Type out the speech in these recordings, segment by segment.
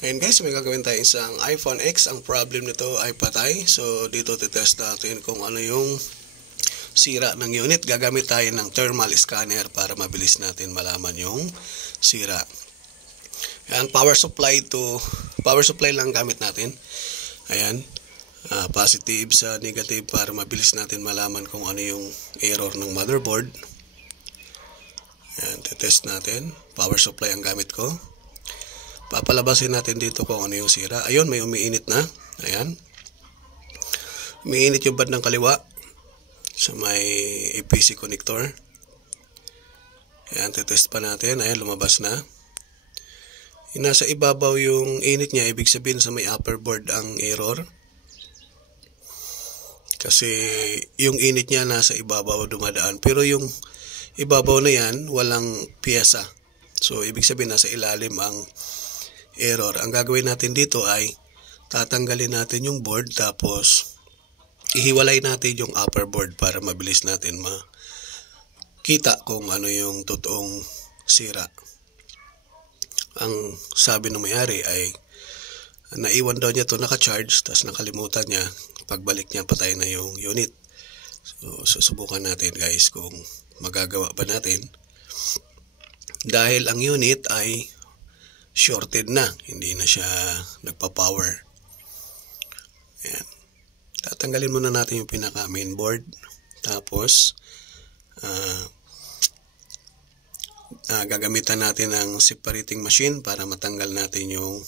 Ngayon guys, may gagawin tayo isang iPhone X. Ang problem nito ay patay. So dito titest natin kung ano yung sira ng unit. Gagamit tayo ng thermal scanner para mabilis natin malaman yung sira. Ayan, power supply lang gamit natin. Ayan, positive sa negative para mabilis natin malaman kung ano yung error ng motherboard. Ayan, titest natin. Power supply ang gamit ko. Papalabasin natin dito kung ano yung sira. Ayun, may umiinit na. Ayan. Umiinit yung bad ng kaliwa sa may APC connector. Ayan, titest pa natin. Ayan, lumabas na. Nasa ibabaw yung init niya. Ibig sabihin sa may upper board ang error. Kasi yung init niya nasa ibabaw dumadaan. Pero yung ibabaw na yan, walang piyesa. So, ibig sabihin nasa ilalim ang error. Ang gagawin natin dito ay tatanggalin natin yung board tapos ihiwalay natin yung upper board para mabilis natin makita kung ano yung totoong sira. Ang sabi ng may-ari ay naiwan daw niya ito naka-charge tapos nakalimutan niya. Pagbalik niya patay na yung unit. So susubukan natin guys kung magagawa ba natin. Dahil ang unit ay shorted na, hindi na siya nagpa-power. Ayan. Tatanggalin muna natin yung pinaka main board. Tapos gagamitan natin ng separating machine para matanggal natin yung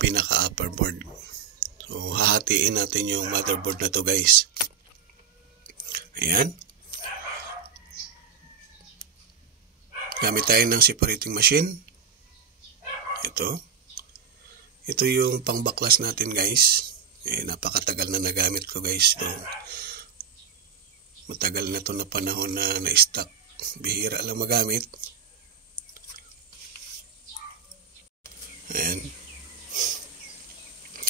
pinaka upper board. So hahatiin natin yung motherboard na to guys. Ayan. Gamit tayo ng separating machine. Ito yung pangbaklas natin guys. Napakatagal na nagamit ko guys. Matagal na ito na panahon na na-stock. Bihira lang magamit. Ayan.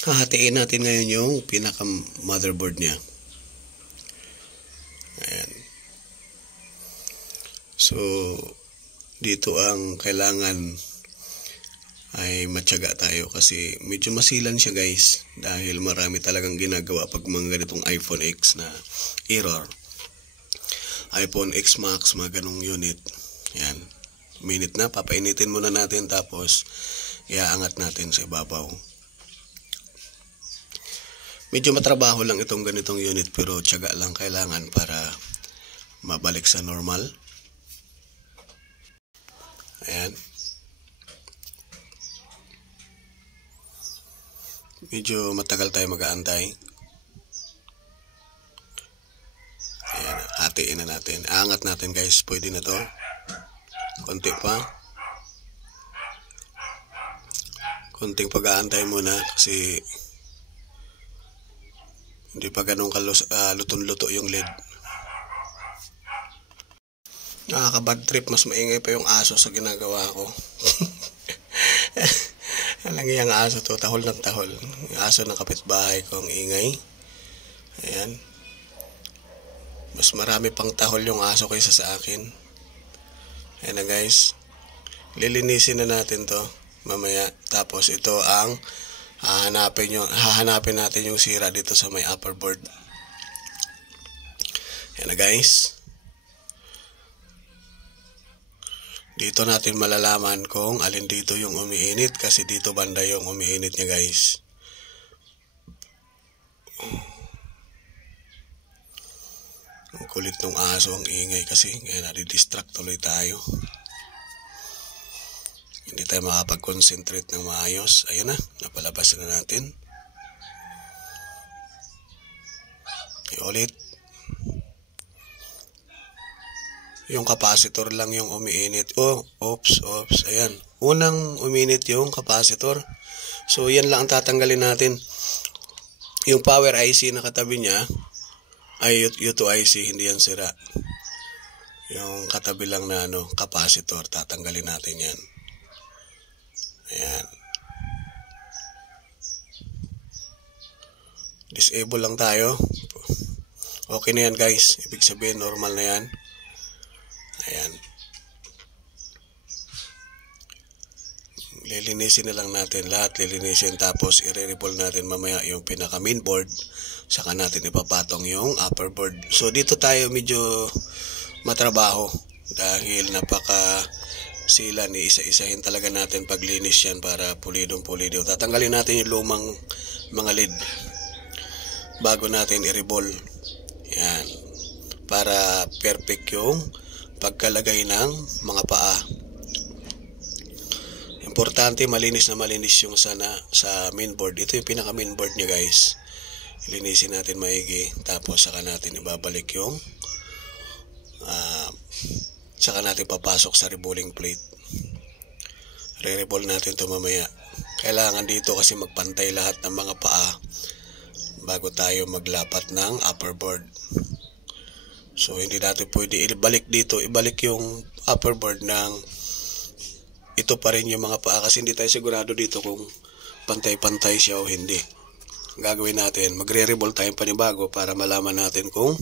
Hahatiin natin ngayon yung pinaka motherboard niya. Ayan. So dito ang kailangan ay matyaga tayo kasi medyo masilan siya guys dahil marami talagang ginagawa pag mga ganitong iPhone X na error. iPhone X Max, mga ganong unit. Yan. Minute na, papainitin muna natin tapos iaangat natin sa ibabaw. Medyo matrabaho lang itong ganitong unit pero tiyaga lang kailangan para mabalik sa normal. Ayan. Medyo matagal tayo mag-aantay. Ayan, hatiin na natin. Aangat natin guys, pwede na to. Konti pa. Konting pag-aantay muna kasi hindi pa ganun luton-luto yung LED. Nakaka-bad trip, mas maingay pa yung aso sa ginagawa ko. Alang yung aso to, tahol ng tahol. Yung aso ng kapitbahay ko ang ingay. Ayan. Mas marami pang tahol yung aso kaysa sa akin. Ayan na guys. Lilinisin na natin to mamaya. Tapos ito ang hahanapin natin yung sira dito sa may upper board. Ayan na guys. Dito natin malalaman kung alin dito yung umiinit kasi dito banda yung umiinit niya guys. Ang kulit ng aso, ang ingay kasi. Kaya nadidistract tuloy tayo. Hindi tayo makapag-concentrate ng maayos. Ayan na, napalabas na natin. Ulit. Yung capacitor lang yung umiinit. Oops. Ayan. Unang umiinit yung capacitor. So, yan lang ang tatanggalin natin. Yung power IC na katabi niya ay U2 IC, hindi yan sira. Yung katabi lang na capacitor, tatanggalin natin yan. Ayan. Disable lang tayo. Okay na yan guys. Ibig sabihin normal na yan. Ayan. lilinisin na lang natin lahat, lilinisin tapos i-re-reball natin mamaya yung pinaka main board, saka natin ipapatong yung upper board. So dito tayo medyo matrabaho dahil napaka sila ni isa-isahin talaga natin paglinis yan para pulidong-pulido. Tatanggalin natin yung lumang mga lid bago natin i-reball. Yan, para perfect yung pagkalagay ng mga paa. Importante malinis na malinis yung sana sa main board. Ito yung pinaka main board niya guys. Linisin natin maigi. Tapos saka natin ibabalik yung saka natin papasok sa rebolling plate. Re-reball natin ito mamaya. Kailangan dito kasi magpantay lahat ng mga paa bago tayo maglapat ng upper board. So hindi natin pwede ibalik dito. Ibalik yung upper board ng ito pa rin yung mga paa kasi hindi tayo sigurado dito kung pantay-pantay siya o hindi. Gagawin natin, magre-reball tayong panibago para malaman natin kung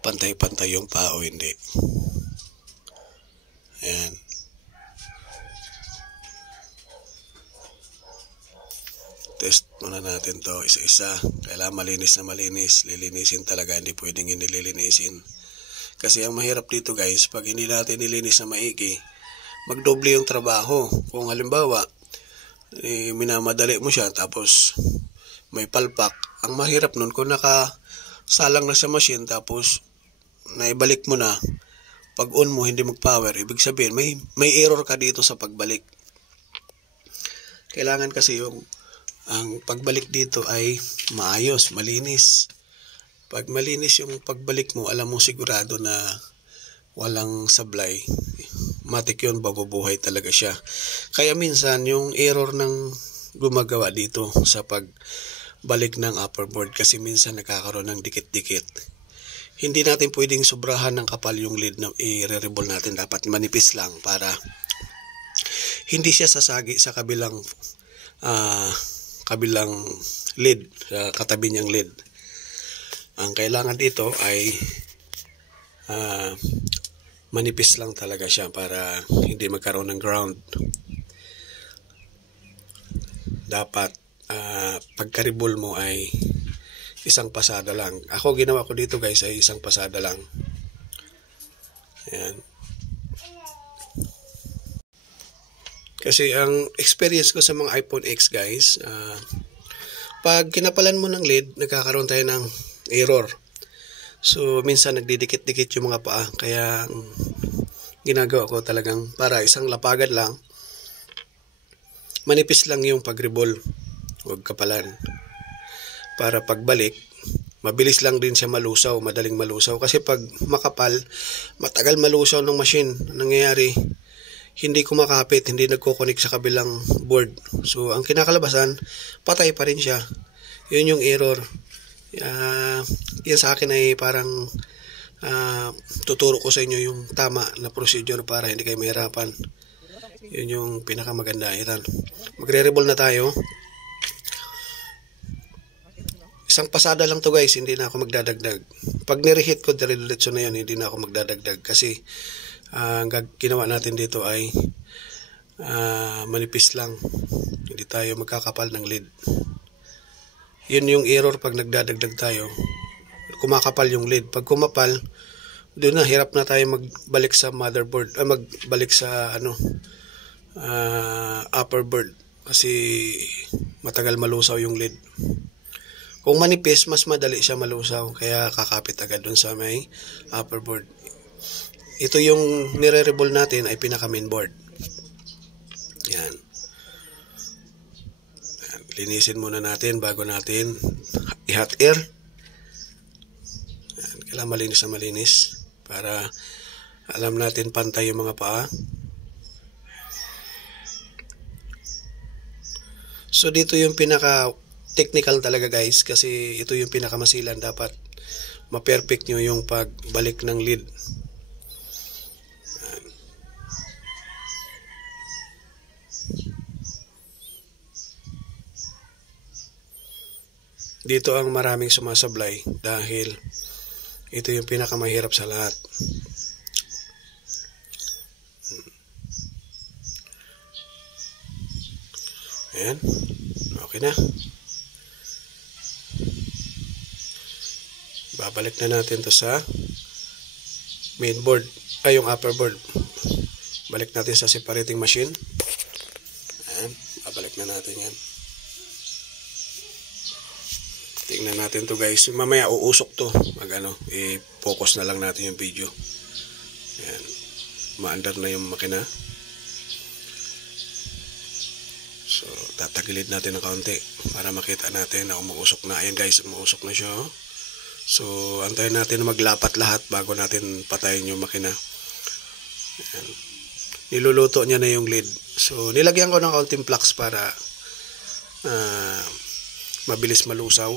pantay-pantay yung paa o hindi. Ayan. Test muna natin to isa-isa. Kailangan malinis na malinis. Lilinisin talaga, hindi pwedeng hindi lilinisin. Kasi ang mahirap dito guys, pag hindi natin nilinis na maigi, magdoble yung trabaho. Kung halimbawa, minamadali mo siya tapos may palpak. Ang mahirap nun kung nakasalang na sa machine tapos naibalik mo na, pag on mo hindi mag-power, ibig sabihin may error ka dito sa pagbalik. Kailangan kasi ang pagbalik dito ay maayos, malinis. Pag malinis yung pagbalik mo, alam mo sigurado na walang sablay, matik yun, babubuhay talaga siya. Kaya minsan yung error ng gumagawa dito sa pagbalik ng upper board kasi minsan nakakaroon ng dikit-dikit. Hindi natin pwedeng sobrahan ng kapal yung lid na i-re-reball natin. Dapat manipis lang para hindi siya sasagi sa kabilang lid, sa katabi niyang lid. Ang kailangan dito ay manipis lang talaga siya para hindi magkaroon ng ground. Dapat pagka-reball mo ay isang pasada lang. Ako ginawa ko dito guys ay isang pasada lang. Ayan. Kasi ang experience ko sa mga iPhone X guys, pag kinapalan mo ng lid, nagkakaroon tayo ng error. So, minsan nagdidikit-dikit yung mga paa. Kaya, ginagawa ko talagang para isang lapagan lang, manipis lang yung pag-reball. Huwag kapalan. Para pagbalik, mabilis lang din siya malusaw, madaling malusaw. Kasi pag makapal, matagal malusaw ng machine. Nangyayari, hindi kumakapit, hindi nagko-connect sa kabilang board. So, ang kinakalabasan, patay pa rin siya. Yun yung error. Yan sa akin ay parang tuturo ko sa inyo yung tama na procedure para hindi kayo mahirapan. Yun yung pinakamaganda. Ito. Magre-reball na tayo. Isang pasada lang to guys, hindi na ako magdadagdag. Pag nire-hit ko, dire-diretso na yan, hindi na ako magdadagdag. Kasi ang ginawa natin dito ay manipis lang. Hindi tayo magkakapal ng lid. Yun yung error pag nagdadagdag tayo. Kumakapal yung lid. Pag kumapal, doon na hirap na tayo magbalik sa motherboard, magbalik sa upper board kasi matagal malusaw yung lid. Kung manipis, mas madali siya malusaw kaya kakapit agad doon sa may upper board. Ito yung nire-reball natin ay pinaka main board. Yan. Linisin muna natin bago natin i-hot air. Kailangan malinis na malinis para alam natin pantay yung mga paa. So dito yung pinaka technical talaga guys kasi ito yung pinakamasilan. Dapat ma-perfect nyo yung pagbalik ng lid. Dito ang maraming sumasablay dahil ito yung pinakamahirap sa lahat. Ayan. Okay na. Babalik na natin to sa main board. Ay, yung upper board. Balik natin sa separating machine. Ayan. Babalik na natin yan. Tingnan natin to guys. Mamaya uusok to. I-focus na lang natin yung video. Ayan. Maandar na yung makina. So, tatagilid natin ng kaunti para makita natin na umuusok na. Ayan guys, umuusok na siya. Oh. So, antayin natin na maglapat lahat bago natin patayin yung makina. Ayan. Niluluto niya na yung lid. So, nilagyan ko ng kaunting flux para mabilis malusaw.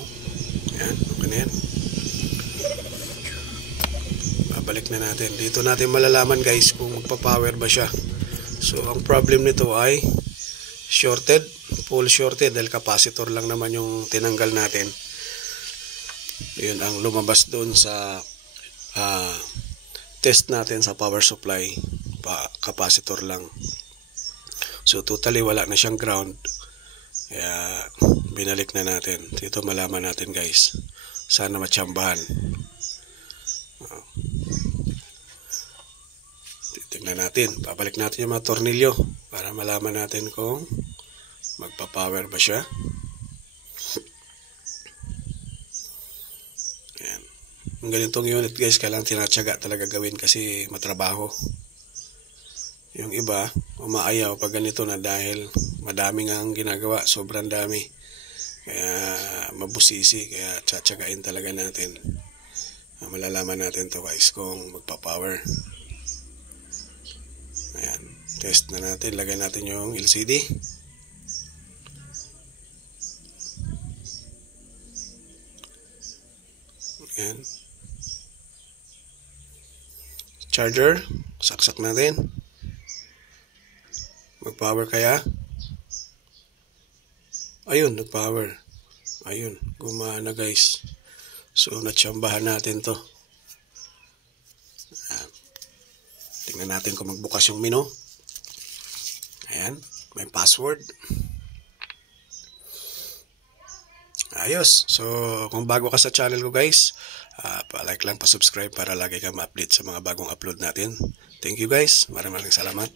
Ayan, okay na yan. Babalik na natin. Dito natin malalaman guys kung magpa-power ba siya. So, ang problem nito ay shorted, full shorted dahil capacitor lang naman yung tinanggal natin. Yun ang lumabas doon sa test natin sa power supply. Capacitor lang. So, totally wala na siyang ground. Kaya binalik na natin. Dito malaman natin guys. Sana matsambahan. Titingnan natin. Babalik natin yung mga tornilyo para malaman natin kung magpa-power ba siya. Ayan. Ang ganitong unit guys, kailangan tinatsaga talaga gawin kasi matrabaho. Yung iba, umaayaw pag ganito na dahil madami nga ang ginagawa, sobrang dami. Kaya mabusisi, kaya tsatsagain talaga natin. Malalaman natin to guys kung magpa-power. Ayan, test na natin. Lagay natin yung LCD. Ayan. Charger, saksak natin. Mag-power kaya? Ayun, nag-power. Ayun, gumana guys. So, natsambahan natin to. Tingnan natin kung magbukas yung menu. Ayan, may password. Ayos. So, kung bago ka sa channel ko guys, pa-like lang, pa-subscribe para lagi kang ma-update sa mga bagong upload natin. Thank you guys. Maraming salamat.